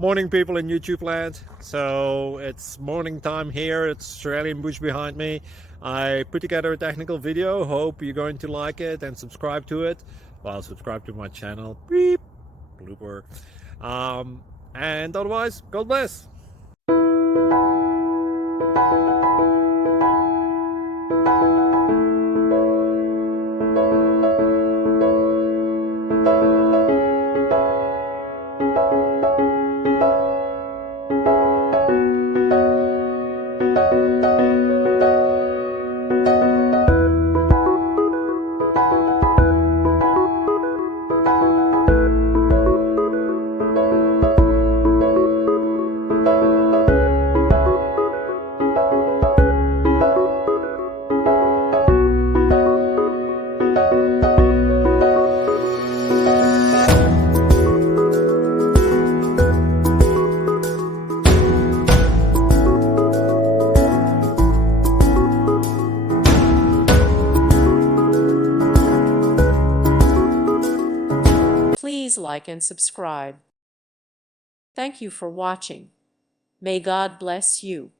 Morning, people in YouTube land. So it's morning time here. It's Australian bush behind me. I put together a technical video. Hope you're going to like it and subscribe to it. Well, subscribe to my channel. Beep. Blooper. And otherwise, God bless. Please like and subscribe. Thank you for watching. May God bless you.